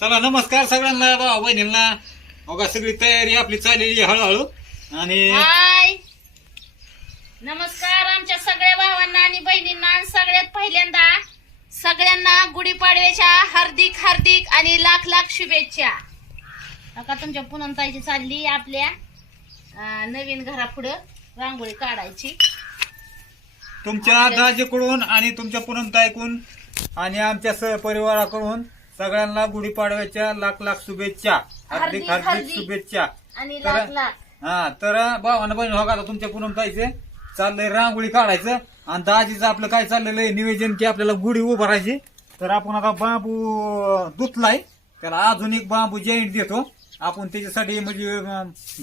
चला नमस्कार सगळ्यांना भावा बहिणींना. बघा सगळी तयारी आपली चाललेली आहे हळूहळू. आणि हाय. नमस्कार आमच्या सगळ्या भावांना आणि बहिणींना आणि सगळ्यात पहिल्यांदा सगळ्यांना गुढीपाडव्याच्या हार्दिक हार्दिक आणि लाख लाख शुभेच्छा. आता तुमच्या पुनमताईची चालली आपल्या अं, नवीन घरापुढं रांगोळी काढायची. तुमच्या दाजीकडून आणि तुमच्या पुनमताईकडून आणि आमच्या सहपरिवाराकडून सगळ्यांना गुढीपाडव्याच्या लाख लाख शुभेच्छा. हार्दिक हार्दिक-. शुभेच्छा. आणि तर- लाख लाख. हा तर भावानं बहिणी हो का तुमच्या पुनमताईचे चाललंय रांगोळी काढायचं. आणि दाजीचं आपलं काय चाललेलं आहे निवेदन की आपल्याला गुढी उभारायची. तर आपण आता बांबू दुतलाय त्याला आधुनिक बांबू जॉईंट देतो. आपण त्याच्यासाठी म्हणजे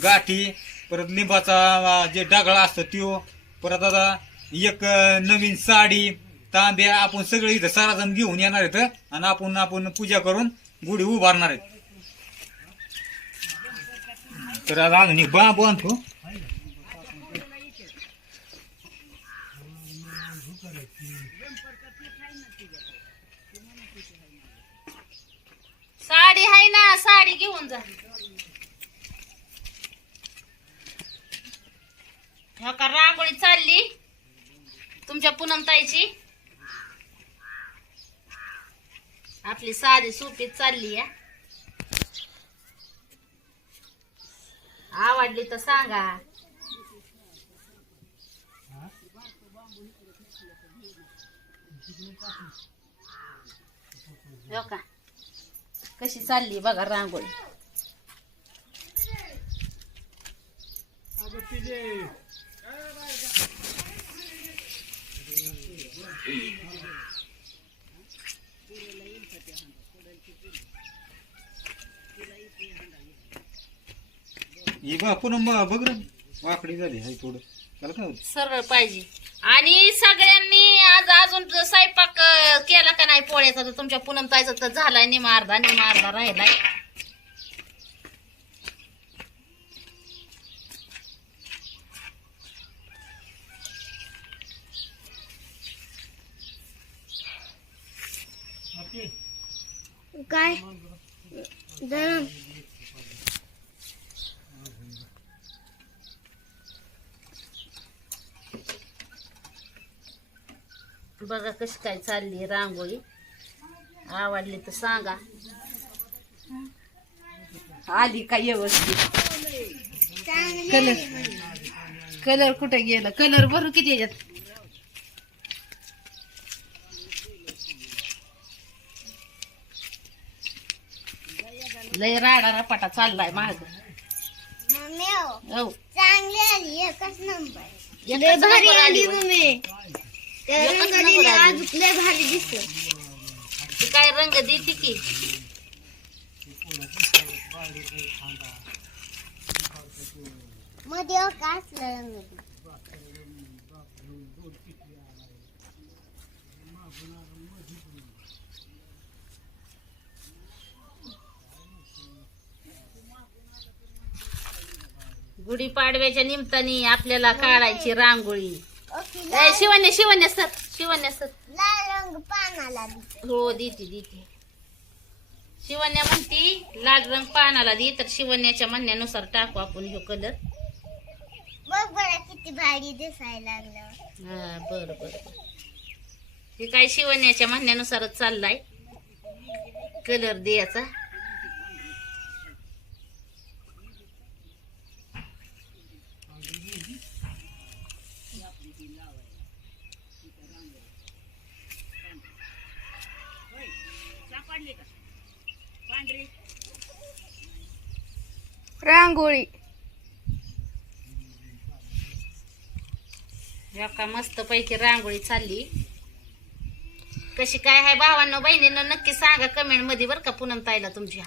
गाठी परत लिंबाचा जे डगळा असतो त्यो. परत आता एक नवीन साडी तांब्या आपण सगळे इथं साराजण घेऊन येणार आहेत आणि आपण आपण पूजा करून गुढी उभारणार आहेत. तर आता आधुनिक बांबू आणतो. साडी आहे ना साडी घेऊन जा. हो का रांगोळी चालली? तुमच्या पूनमताईची आपली साधी सोपीच चालली या आवडली तर सांगा. हो का? कशी चालली बघा रांगोळी. ही बा पुन्हा बघ रे. वाकडी झाली हाय थोडं. त्याला काय होतं? सरळ पाहिजे. आणि सगळ्यांनी आज अजून स्वयंपाक अं, केला का नाही पोळ्याचा तर तुमच्या पूनमताईचा तर झालाय निमा अर्धा निमा अर्धा राहिलाय. काय? गरम बघा कशी काय चालली रांगोळी. आवडली तर सांगा. आली का व्यवस्थित? कलर कलर कुठे गेला? कलर भरू किती याच्यात? लय राडा रपाटा चाललाय महाग मम्मी हो, हो. चांगली आली एकच नंबर भारी आली. मम्मी त्या रंगाने नंबर आली. आज लय भारी दिसत ती काय रंग देते की मध्ये का असलं रंग ते. गुढीपाडव्याच्या निमित्ताने आपल्याला काढायची रांगोळी शिवण्य शिवण्य सर शिवण्य सर. लाल रंग पानाला हो देते देते. शिवण्या म्हणती लाल रंग पानाला दे तर शिवण्याच्या म्हणण्यानुसार टाकू आपण ह्यो कलर बघ बरं किती भारी दिसायला लागलं. हा बर बर. हे काय शिवण्याच्या म्हणण्यानुसारच चाललाय. कलर द्यायचा रांगोळी. का मस्त पैकी रांगोळी चालली. कशी काय आहे भावांनो बहिणींना नक्की सांगा कमेंटमध्ये बरं का पूनम ताईला तुमच्या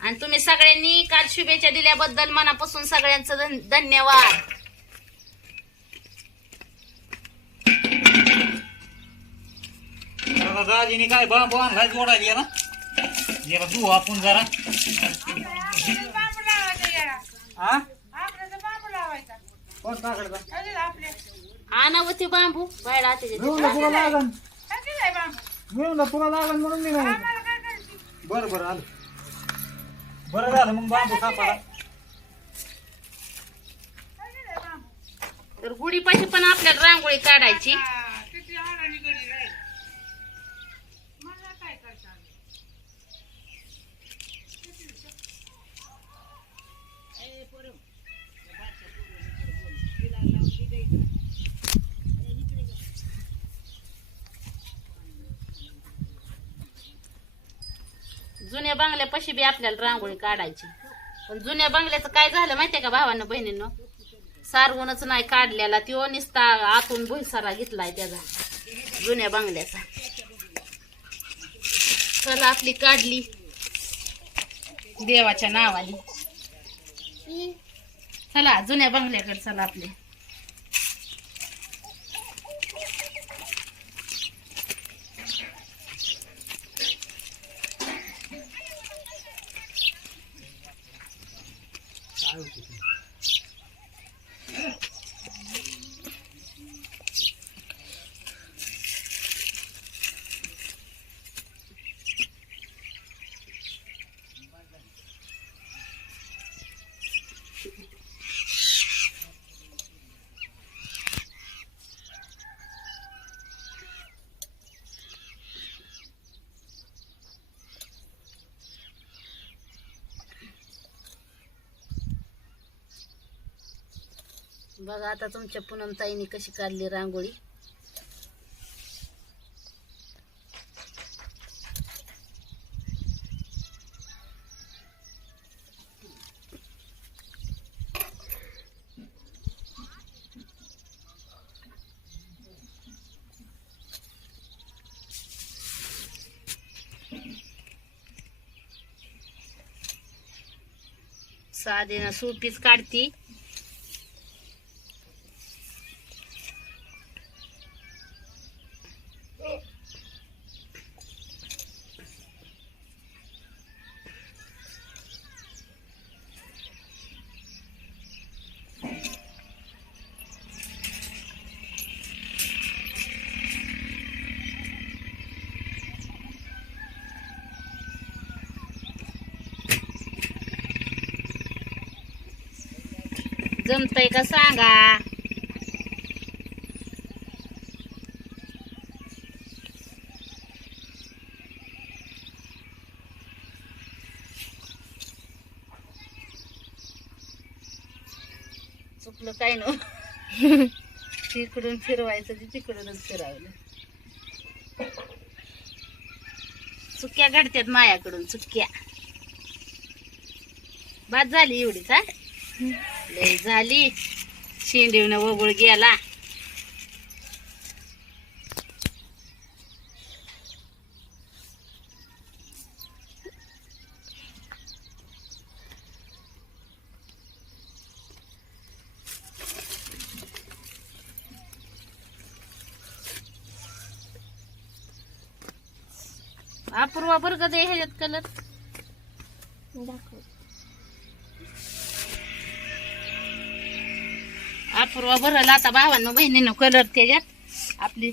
आणि तुम्ही सगळ्यांनी काल शुभेच्छा दिल्याबद्दल मनापासून सगळ्यांचं धन- धन्यवाद. दाजीने काय बांबू आणलाय जोडायला ना जरा धुवू आपण जरा. हा? कोण काकडचा आणावं बांबू. बायडा घेऊन तुला लागन. घेऊन तुला लागन म्हणून मी नाही बरं बरं आलं. बरं झालं मग बांबू सापडा तर गुढीपाशी पण आपल्याला रांगोळी काढायची. जुन्या बंगल्यापाशी बी आपल्याला रांगोळी काढायची. पण जुन्या बंगल्याचं काय झालं माहितीये का भावानं बहिणीनं? सारवूनच नाही काढलेला तो निसता आतून भुईसारा घेतलाय त्याचा जुन्या बंगल्याचा. चला आपली काढली. देवाच्या नावाली. चला जुन्या बंगल्याकडे चला आपली. बघा आता तुमच्या पूनमताईने कशी काढली रांगोळी. साधे ना सूपीच काढती. जमतय का सांगा? चुकलं काय न? तिकडून फिरवायचं ते तिकडूनच फिरावलं. चुक्या घडत्यात मायाकडून चुक्या बाद झाली एवढीच हा? लय झाली. शेंडीवनं वगळ गेला. अपूर्वा बरं दे ह्याच्यात कलर? दाखव. पूर्वा भरल. आता भावानं बहिणीनं कलर त्याच्यात आपली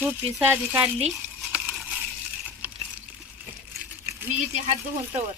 टोपी साधी काढली. मी इथे हात धुवून तवर.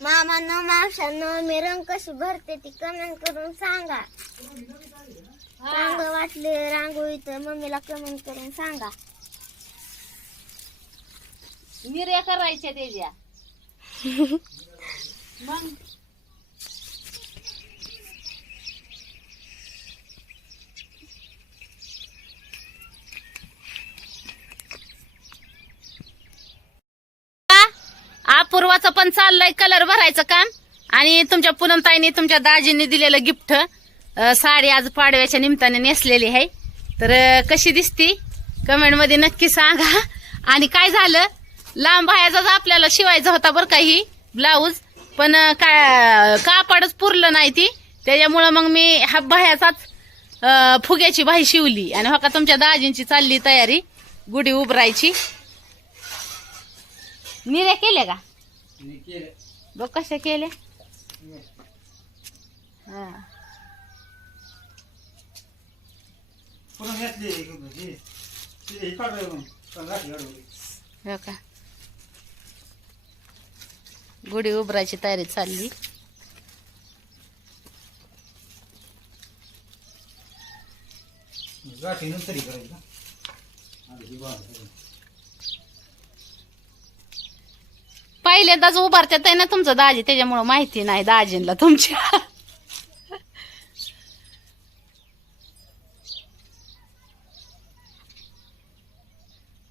मामांना मावशांना मी रंग कशी भरते ती कमेंट करून सांगा. चांगलं वाटले रांगोळी तर मम्मीला कमेंट करून सांगा. मिऱ्या करायच्या त्याच्या. मग? पूर्वाचं पण चाललंय कलर भरायचं काम. आणि तुमच्या पुनमताईने तुमच्या दाजींनी दिलेलं गिफ्ट साडी आज पाडव्याच्या निमित्ताने नेसलेली आहे. तर कशी दिसती? कमेंटमध्ये नक्की सांगा. आणि काय झालं? लांब बायाचाच आपल्याला शिवायचा होता बरं काही ब्लाऊज. पण काय कापडच पुरलं नाही ती. त्याच्यामुळं मग मी हा बाह्याचाच फुग्याची बाही शिवली. आणि हो का तुमच्या दाजींची चालली तयारी. गुढी उभरायची. निऱ्या केल्या का? बघ कशा केल्या. हा. हो का? गुढी उभराची तयारी चालली. गाठी नंतर हे ना. आधी ही बाहेर करून. पहिल्यांदाच उभारतात आहे ना तुमचं दाजी त्याच्यामुळं माहिती नाही दाजींना तुमच्या.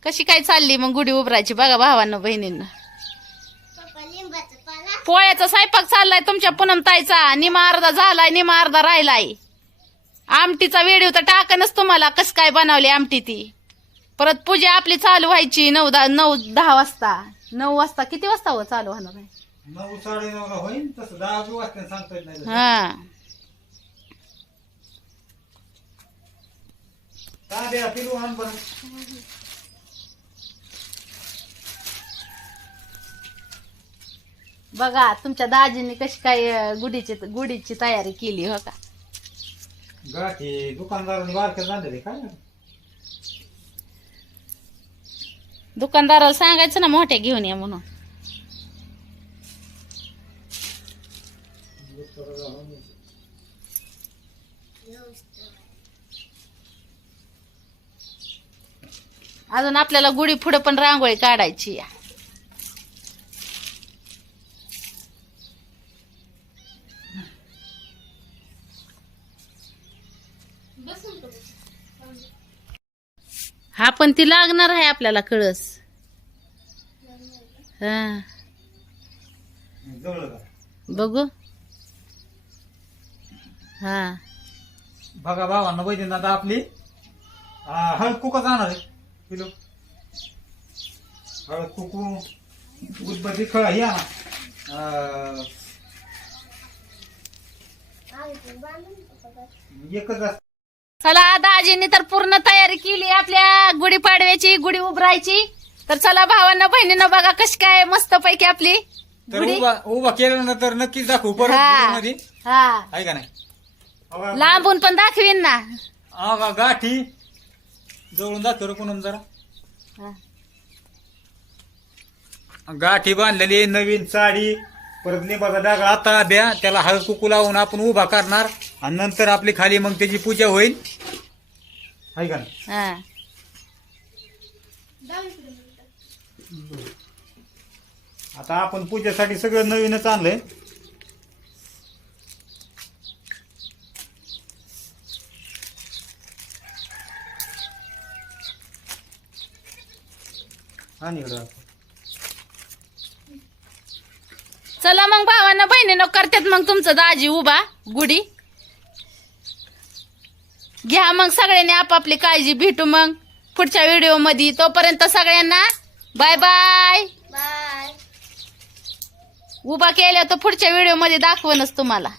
कशी काय चालली मग गुढी उभरायची बघा भावांना बहिणींना? पोळ्याचा स्वयंपाक चाललाय तुमच्या पूनम ताईचा निमा अर्धा झालाय निमा अर्धा राहिलाय. आमटीचा व्हिडिओ तर टाकनच तुम्हाला. कस काय बनवली आमटी ती? परत पूजा आपली चालू व्हायची नऊ दहा नऊ दहा वाजता. नऊ वाजता किती वाजता हो चालू होणार आहे? नऊ साडे नऊला होईल तसं दहा बी वाजता सांगता येत नाही हा. काय द्या पिलू आण बरं बघा तुमच्या दाजींनी कशी काय अं, गुढीची गुढीची तयारी केली हो का? गाठी दुकानदारांनी काय दुकानदाराला सांगायचं ना मोठ्या घेऊन या म्हणून अजून आपल्याला गुढी पुढे पण रांगोळी काढायची आहे. हा पण ती लागणार आहे आपल्याला कळस. हा. बघू. हा. बघा भावांना बहिणींना आता आपली आ, हळद कुका जाणार आहे. किलो. हळद कुकू उदबत्ती खळ या एकच असतं. दाजींनी तर पूर्ण तयारी केली आपल्या गुढीपाडव्याची गुढी उभरायची. तर चला भावांना बहिणींना बघा कशी काय मस्त पैकी आपली तर गुढी. उभा उभा केल्यानंतर नक्कीच दाखवू परत हा मध्ये हा. आहे का नाही? लांबून पण दाखवीन ना. अहो, गाठी. जवळून दाखव रे पूनम जरा. हा. गाठी बांधलेली नवीन साडी. परत लिंबाचा डागा आता द्या. त्याला हळद कुकू लावून आपण उभा करणार. आणि नंतर आपली खाली मग त्याची पूजा होईल. आहे का? हा आता आपण पूजेसाठी सगळं नवीनच आणलंय आणि इकडं. चला मग भावांना बहिणीनं करतात मग तुमचं दाजी उभा गुढी घ्या मग सगळ्यांनी आपापली काळजी भेटू मग पुढच्या व्हिडिओमध्ये. तोपर्यंत सगळ्यांना बाय बाय बाय उभा केल्या तर पुढच्या व्हिडिओमध्ये दाखवणच तुम्हाला.